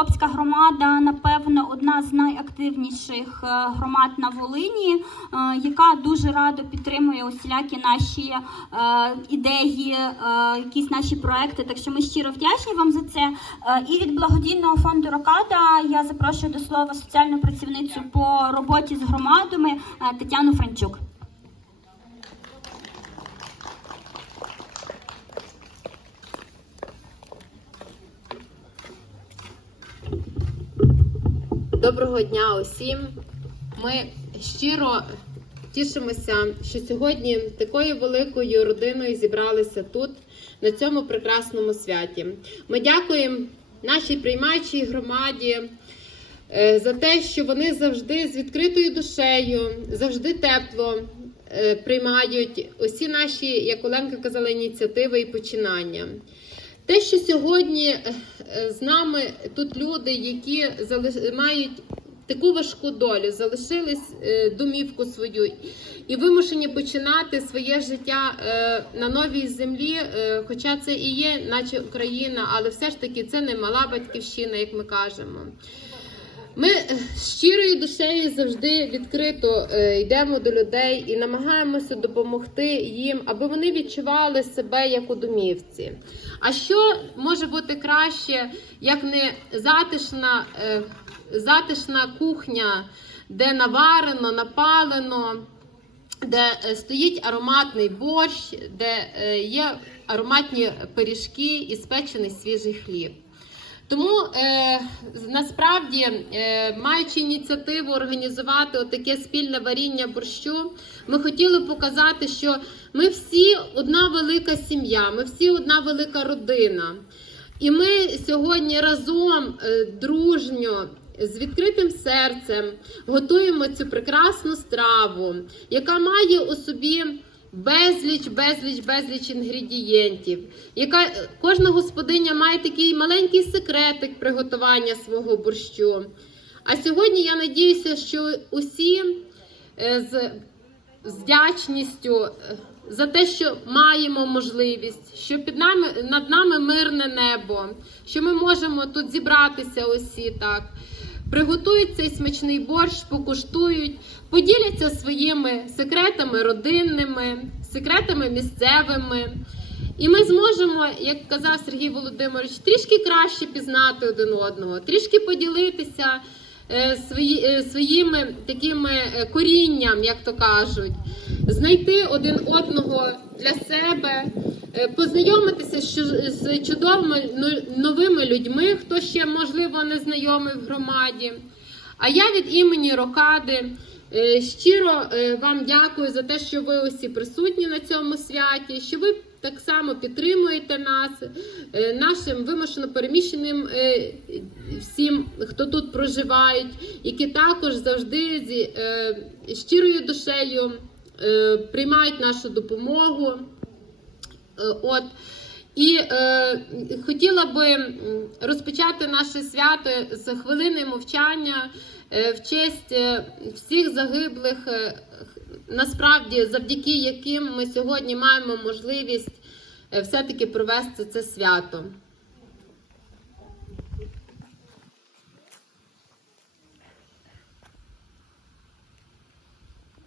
Обська громада, напевно, одна з найактивніших е, громад на Волині, е, яка дуже радо підтримує усілякі наші е, ідеї, якісь наші проекти. Так що ми щиро вдячні вам за це. І від благодійного фонду Рокада я запрошую до слова соціальну працівницю по роботі з громадами Тетяну Франчук. Доброго дня усім. Ми щиро тішимося, що сьогодні такою великою родиною зібралися тут, на цьому прекрасному святі. Ми дякуємо нашій приймаючій громаді е, за те, що вони завжди з відкритою душею, завжди тепло е, приймають усі наші, як Оленка казала, ініціативи і починання. Те, що сьогодні е, е, з нами тут люди, які мають таку важку долю, залишились е, домівку свою і вимушені починати своє життя на новій землі, хоча це і є, наче Україна, але все ж таки це не мала батьківщина, як ми кажемо. Ми е, щирою душею завжди відкрито е, йдемо до людей і намагаємося допомогти їм, аби вони відчували себе як у домівці. А що може бути краще, як не затишна, е, затишна кухня, де наварено, напалено, де стоїть ароматний борщ, де є ароматні пиріжки і спечений свіжий хліб. Тому е, насправді, е, маючи ініціативу організувати таке спільне варіння борщу, ми хотіли показати, що ми всі одна велика сім'я, ми всі одна велика родина. І ми сьогодні разом е, дружньо. З відкритим серцем готуємо цю прекрасну страву, яка має у собі безліч, безліч, безліч інгредієнтів. Яка кожна господиня має такий маленький секретик приготування свого борщу. А сьогодні я надіюся, що усі е, з, з вдячністю е, за те, що маємо можливість, що під нами над нами мирне небо, що ми можемо тут зібратися усі так. Приготують цей смачний борщ, покуштують, поділяться своїми секретами родинними, секретами місцевими. І ми зможемо, як казав Сергій Володимирович, трішки краще пізнати один одного, трішки поділитися е, свої, е, своїми такими е, корінням, як то кажуть, знайти один одного для себе, е, познайомитися з чудовими новими людьми, хто ще можливо не знайомий в громаді. А я від імені Рокади е, щиро е, вам дякую за те, що ви усі присутні на цьому святі, що ви так само підтримуєте нас, нашим вимушено переміщеним всім, хто тут проживають, які також завжди е, щирою душею приймають нашу допомогу. Е, От. І е, хотіла би розпочати наше свято з хвилини мовчання е, в честь е, всіх загиблих, е, насправді, завдяки яким ми сьогодні маємо можливість е, все-таки провести це свято.